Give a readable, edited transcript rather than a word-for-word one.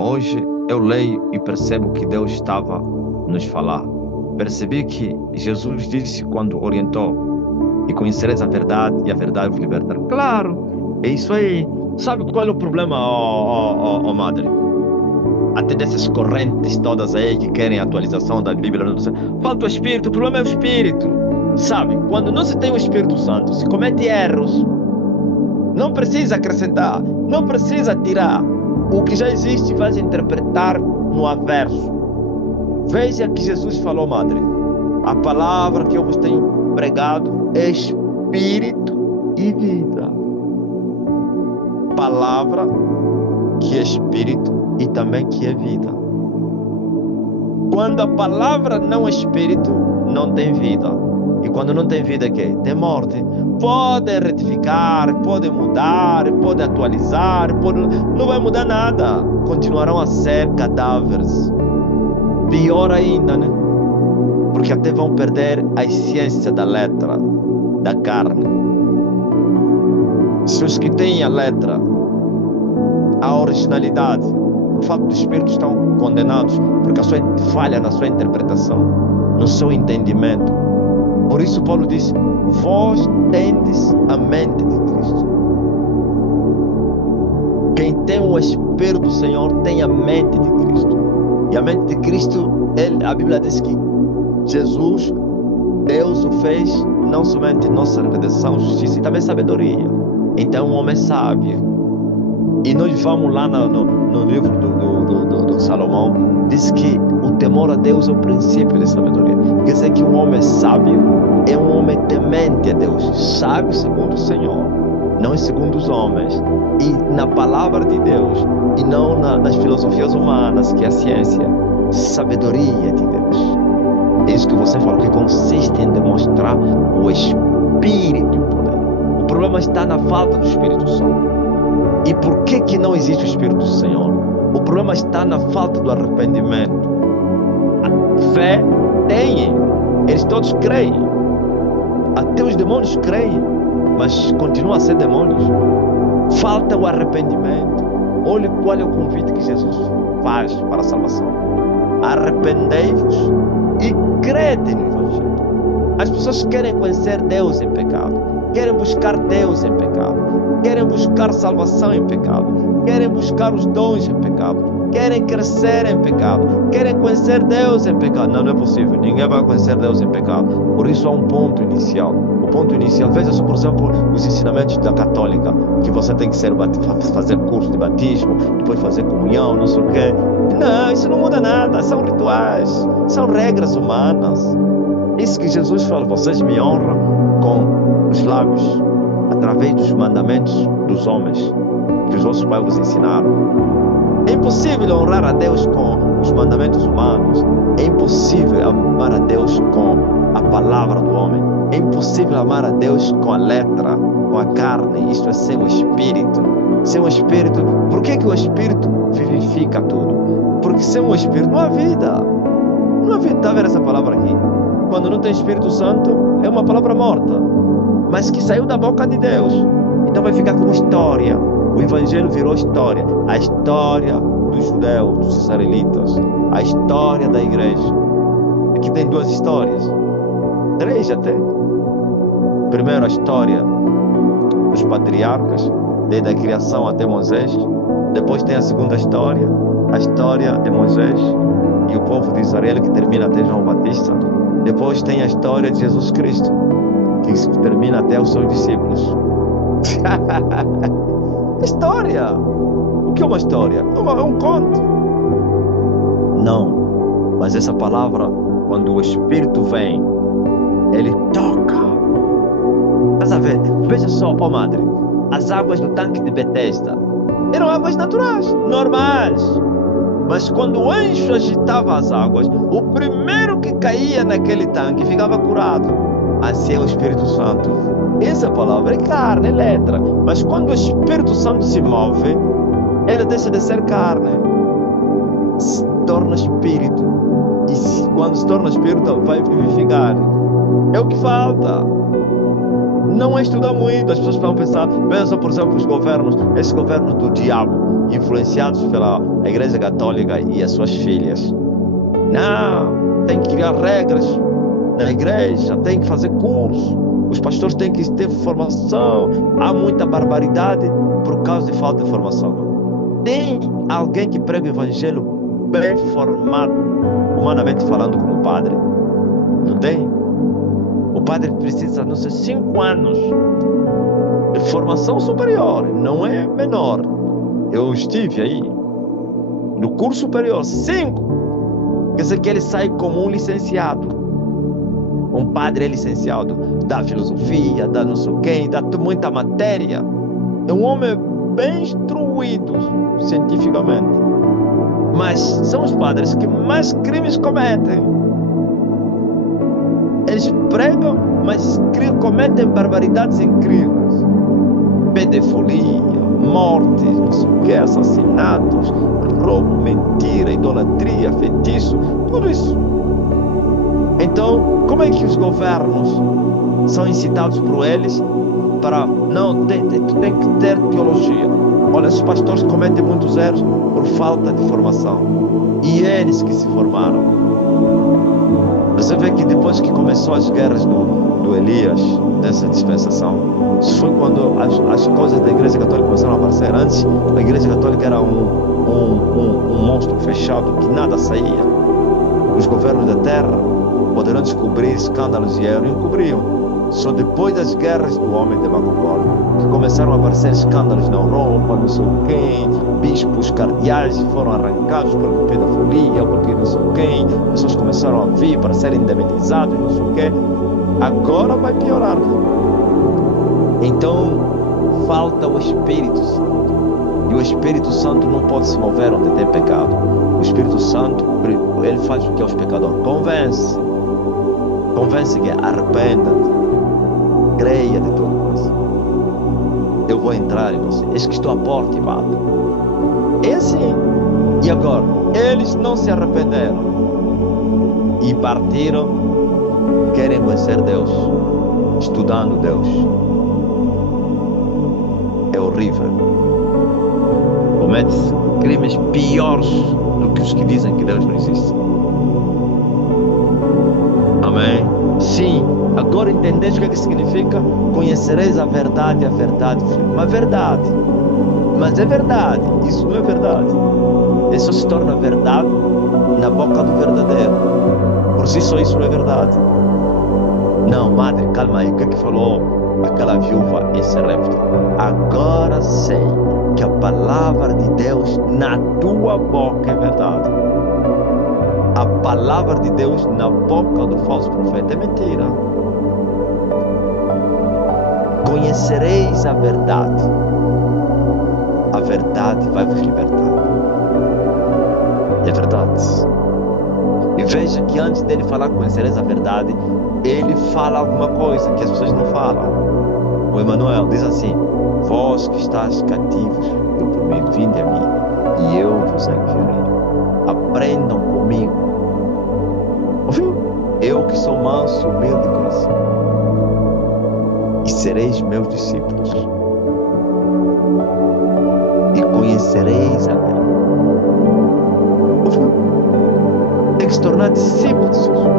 Hoje eu leio e percebo que Deus estava nos falar. Percebi que Jesus disse quando orientou: e conhecereis a verdade, e a verdade vos libertará. Claro, é isso aí. Sabe qual é o problema, madre? Até dessas correntes todas aí que querem atualização da Bíblia. Não sei. Falta o Espírito, o problema é o Espírito. Sabe, quando não se tem o Espírito Santo, se comete erros, não precisa acrescentar, não precisa tirar. O que já existe vai interpretar no averso. Veja que Jesus falou, madre: a palavra que eu vos tenho pregado é Espírito e vida. Palavra que é Espírito e também que é vida. Quando a palavra não é Espírito, não tem vida. E quando não tem vida, que tem morte. Pode retificar, pode mudar, pode atualizar, não vai mudar nada. Continuarão a ser cadáveres. Pior ainda, né? Porque até vão perder a essência da letra, da carne. Se os que têm a letra, a originalidade, o facto do Espírito, estão condenados, porque a sua falha na sua interpretação, no seu entendimento. Por isso Paulo diz: vós tendes a mente de Cristo. Quem tem o Espírito do Senhor tem a mente de Cristo. E a mente de Cristo, a Bíblia diz que Jesus, Deus o fez não somente nossa redenção, justiça e também sabedoria. Então, um homem sábio. E nós vamos lá no livro do Salomão, diz que o temor a Deus é o princípio da sabedoria. Quer dizer que um homem sábio é um homem temente a Deus, sábio segundo o Senhor, não segundo os homens, e na palavra de Deus, e não nas filosofias humanas, que é a ciência. Sabedoria de Deus. É isso que você falou, que consiste em demonstrar o Espírito e o poder. O problema está na falta do Espírito Santo. E por que não existe o Espírito do Senhor? O problema está na falta do arrependimento. A fé tem, eles todos creem. Até os demônios creem, mas continuam a ser demônios. Falta o arrependimento. Olha qual é o convite que Jesus faz para a salvação: arrependei-vos e crede no Evangelho. As pessoas querem conhecer Deus em pecado, querem buscar Deus em pecado, querem buscar salvação em pecado, querem buscar os dons em pecado, querem crescer em pecado, querem conhecer Deus em pecado. Não é possível, ninguém vai conhecer Deus em pecado. Por isso há um ponto inicial. O ponto inicial, veja só, por exemplo, os ensinamentos da católica, que você tem que fazer curso de batismo, depois fazer comunhão, não sei o quê. Não, isso não muda nada, são rituais, são regras humanas. Isso que Jesus fala: vocês me honram com os lábios, através dos mandamentos dos homens que os vossos pais vos ensinaram. É impossível honrar a Deus com os mandamentos humanos. É impossível amar a Deus com a palavra do homem. É impossível amar a Deus com a letra, com a carne. Isto é sem o Espírito. Sem o Espírito. Por que o Espírito vivifica tudo? Porque sem o Espírito não há vida. Não há vida. Está a ver essa palavra aqui? Quando não tem Espírito Santo, é uma palavra morta, mas que saiu da boca de Deus. Então vai ficar como história. O Evangelho virou história. A história dos judeus, dos israelitas, a história da igreja. Aqui tem duas histórias, três até. Primeiro, a história dos patriarcas, desde a criação até Moisés. Depois tem a segunda história, a história de Moisés e o povo de Israel, que termina até João Batista. Depois tem a história de Jesus Cristo, que termina até os seus discípulos. História! O que é uma história? É um conto. Não, mas essa palavra, quando o Espírito vem, ele toca. Estás a ver? Veja só, madre, as águas do tanque de Betesda eram águas naturais, normais. Mas quando o anjo agitava as águas, o primeiro que caía naquele tanque ficava curado. Assim é o Espírito Santo. Essa palavra é carne, é letra. Mas quando o Espírito Santo se move, ele deixa de ser carne, se torna Espírito. E quando se torna Espírito, vai vivificar. É o que falta. não é estudar muito. As pessoas vão pensam, por exemplo, esses governos do diabo, influenciados pela Igreja Católica e as suas filhas. Não, tem que criar regras na igreja, tem que fazer curso, os pastores têm que ter formação. Há muita barbaridade por causa de falta de formação. Tem alguém que prega o evangelho bem formado, humanamente falando, como o padre? Não tem? O padre precisa, não sei, 5 anos de formação superior, não é menor. Eu estive aí no curso superior, 5. Quer dizer que ele sai como um licenciado. Um padre é licenciado da filosofia, da não sei o quê, dá muita matéria. É um homem bem instruído cientificamente. Mas são os padres que mais crimes cometem. Eles pregam, mas cometem barbaridades incríveis. Pedofilia, mortes, não sei o que, assassinatos, roubo, mentira, idolatria, feitiço, tudo isso. Então, como é que os governos são incitados por eles para... Não, tem que ter teologia. Olha, os pastores cometem muitos erros por falta de formação. E eles que se formaram. Você vê que depois que começou as guerras do Elias, dessa dispensação, isso foi quando as coisas da Igreja Católica começaram a aparecer. Antes, a Igreja Católica era um monstro fechado que nada saía. Os governos da terra poderiam descobrir escândalos e encobriam. Só depois das guerras do homem de Macopolo que começaram a aparecer escândalos na Europa, não sei o quê, bispos cardeais foram arrancados por pedofilia, porque não sei o quê, pessoas começaram a vir para serem indemnizados, não sei o quê. Agora vai piorar. Então falta o Espírito Santo. E o Espírito Santo não pode se mover onde tem pecado. O Espírito Santo, ele faz o que aos pecadores? Convence que arrependa-te, creia de tudo coisa. Eu vou entrar em você. Eis que estou à porta e bato. É assim. E agora? Eles não se arrependeram e partiram. Querem conhecer Deus, estudando Deus. É horrível. Comete crimes piores do que os que dizem que Deus não existe. Amém? Sim, agora entendeste o que é que significa? Conhecereis a verdade. Mas verdade. Mas é verdade. Isso não é verdade. Isso se torna verdade na boca do verdadeiro. Por si só isso não é verdade. Não, madre, calma aí. O que é que falou aquela viúva em Sarepta? Agora sei que a palavra de Deus na tua boca é verdade. A palavra de Deus na boca do falso profeta é mentira. Conhecereis a verdade. A verdade vai vos libertar. É verdade. E veja que antes dele falar conhecereis a verdade, ele fala alguma coisa que as pessoas não falam. O Emmanuel diz assim: vós que estáis cativos, eu prometo, vinde a mim, e eu vos aliviarei. Aprendam comigo. Ouviu? Eu que sou manso, humilde de coração, e sereis meus discípulos, e conhecereis a verdade. Ouviu? Tem que se tornar discípulo de Jesus.